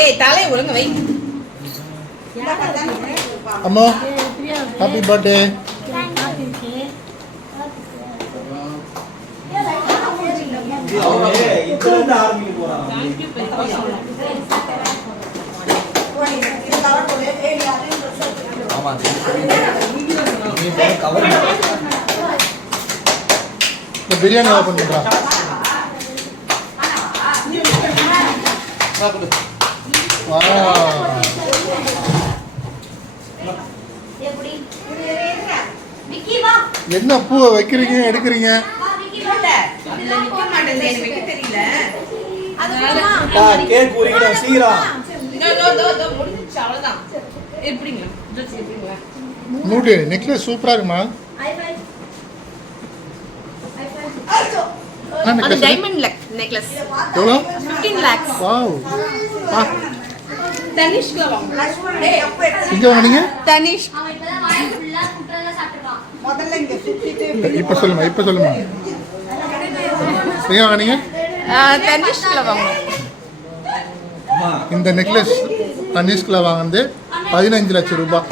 ஏய் தலை ஒழுங்க வை. அம்மா ஹாப்பி பர்த்டே. பிரியாணி ஓபன் பண்றா. என்ன பூவை வைக்கிறீங்க எடுக்கிறீங்க? மூடு நெக்லஸ் சூப்பரா இருக்குமா? அது டைமண்ட் நெக்லஸ். எவ்வளோ? 15 lakhs. வாவ். தனிஷ்ல வாங்க. இங்க வாங்குனீங்க? தனிஷ். இப்ப சொல்லுமா இப்ப சொல்லுமா. எங்க வாங்குனீங்க? தனிஷ்ல வாங்க. இந்த நெக்லஸ் தனிஷ்ல வாங்குனது 15 லட்சம் ரூபாய்.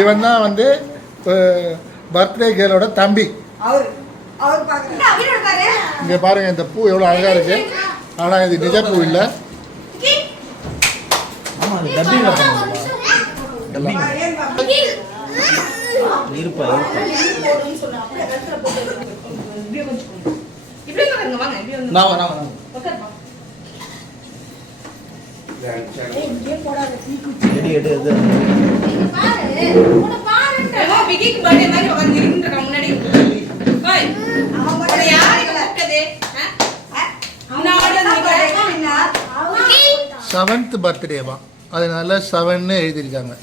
இவன் தான் வந்து பர்த்டே கேர்ளோட தம்பி. இங்க பாருங்க இந்த பூ எவ்வளவு அழகா இருக்கு. ஆனா இது நிஜ பூ இல்ல. செவன்த் பர்த்டேவா அதனால 7 எழுதிருக்காங்க.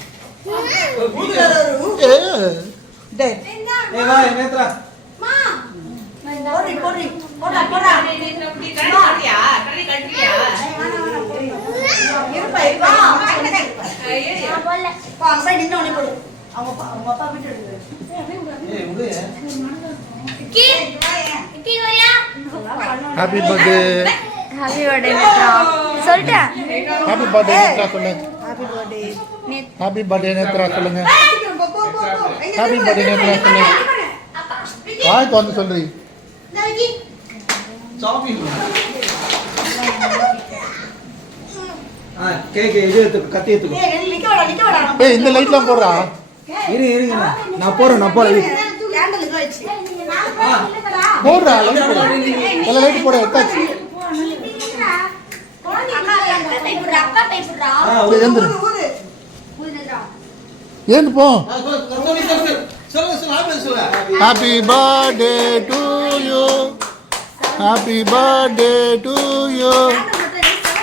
Happy birthday. Happy birthday Netra. சொல்லிட்டேன். ஹாப்பி பர்த்டே நேத்ரா சொல்லுங்க. Happy birthday. Happy birthday Netra சொல்லுங்க. ஹாப்பி பர்த்டே நேத்ரா சொல்லுங்க. வாய்க்கு வந்து சொல்றீ. கேக் இது எடுத்து கத்தி எடுத்து. ஏய் இந்த லைட்லாம் போடுறா. இருங்க நான் போறேன் கேண்டல் இது வச்சு. போடுறா லைட் போடு. எல்லா லைட் போடு எடுத்தாச்சு. ஏந்து போ. Happy birthday to you. Happy birthday to you.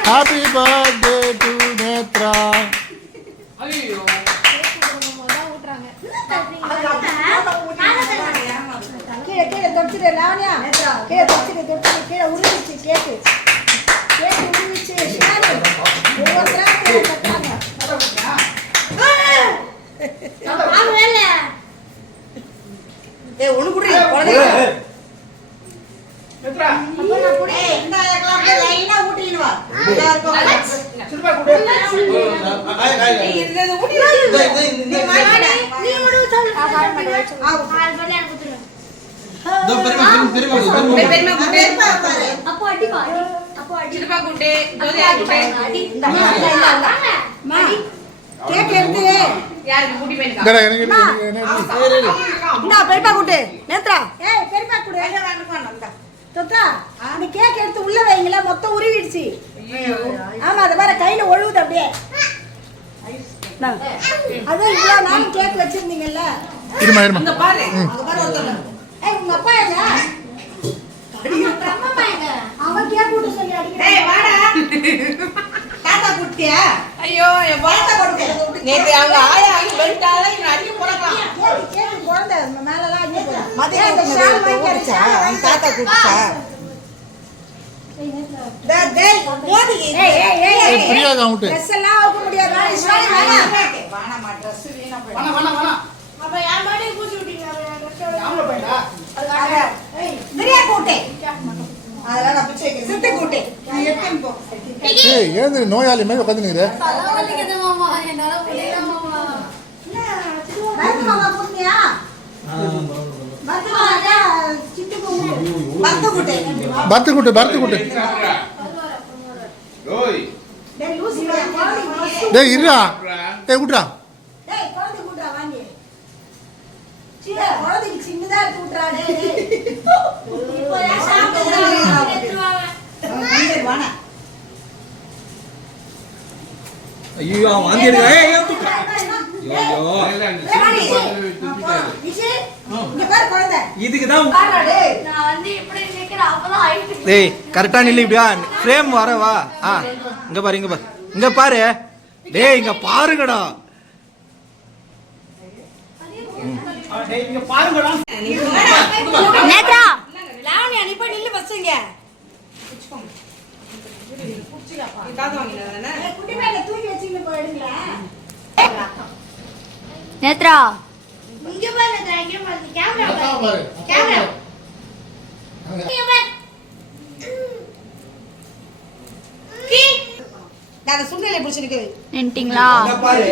Happy birthday to Netra. ஐயோ கீழே தொட்டிடு லாவண்யா. கீழே தொட்டிடு கீழே உருவிச்சு கேக்கு. கேக்கு உருவிச்சு ஷாரு. ஒவ்வொருத்தரா கட்டாங்க. ஆமா வேல. ஏய் ஒண்ணு குடி குழந்தை. நேத்ரா அப்பா குடி. இந்த கிளாப்ல லைனா ஊட்டின்னு வா. எல்லாருக்கும் சில்பா குடி. ஏய் இது ஊட்டி. நீ வாடா. நீ முடு சொல்லு. கால் பண்ணி வச்சு. ஆ பல்ல எனக்கு குடுங்க. दो பெரியமா குட்டே. அப்போ அடி பா. அப்போ அடி. சில்பா குட்டே. ஜோதியா குட்டே. இந்த மா கேக் எடுத்து யாருக்கு குடி பையனுக்கா? டேய் எனக்கு இந்தா பெரியப்பா குட்டு. நேத்ரா. ஏய் பெரியப்பா குடு. அங்க வாங்க. தொத்தா அந்த கேக் எடுத்து உள்ள வைங்களா மொத்தம் உருவிடுச்சு. ஆமா அத பாரு கையில ஒழுகுது அப்படியே. அதான் இவ்வளவு நாள் கேக் வச்சிருந்தீங்கல்ல. இருமா அங்க பாரு. அங்க பாரு ஒருத்தர். ஏய் உங்க அப்பா எங்க? அம்மா எங்க? அவன் கேக் கூட்ட சொல்லி அடிக்கிறான். ஏய் வாடா. தாத்தா குட்டியா? ஐயோ என் பாத்தா கொடுங்க. நேத்து அவங்க ஆயா அங்க வந்துட்டால இவன் அடிக்க போறான். கேக் குழந்தை மேல எல்லாம் அடிக்க போறான். மதியம் குடிச்சா அவன் தாத்தா குடிச்சா டேய் போடி. ஏய் பிரியாதா விட்டு. ட்ரெஸ் எல்லாம் வைக்க முடியாது. ஈஸ்வரி வேணா. வாணாமா ட்ரெஸ் வீணா போயிடு. வாணா அப்ப யார் மாடி பூசி விட்டீங்க? ட்ரெஸ் ஆம்பளை பையனா? அது ஏய் ஏந்து நோயாளி மாதிரி உட்காந்துனுக்குற. மருந்து மாமா கொடுத்தியா? மருந்து மாமா சிட்டுக்கு மருந்து கூட்டு. பருத்து கூட்டு. டேய் லூசி குழந்தை. டேய் இருடா. டேய் விட்றா. டேய் குழந்தை கூட்டுறா வாங்கி. சீ குழந்தைக்கு சின்னதா கூட்டுறா டேய். இப்போ ஏன் சாப்பிடுறா? வாடா. ஐயோ வாந்தி எடுக்க. ஏய் ஏன் தூக்கு. ஐயோ இதுக்கு தான் டேய் கரெக்டா நில்லு இப்படியா ஃப்ரேம் வரவா இங்க பாரு இங்க பாரு டேய் இங்க பாருங்கடா நேத்ரா லாவண்யா நீ போய் நில்லு பஸ்ஸுங்க குட்டி மேல தூக்கி வச்சிட்டு போயிடுங்களா நேத்ரா இங்க பாரு நேத்ரா இங்க பாரு கேமரா பாரு கேமரா நாங்க சுண்டலை புடிச்சிருக்கு நின்ட்டீங்களா பாரு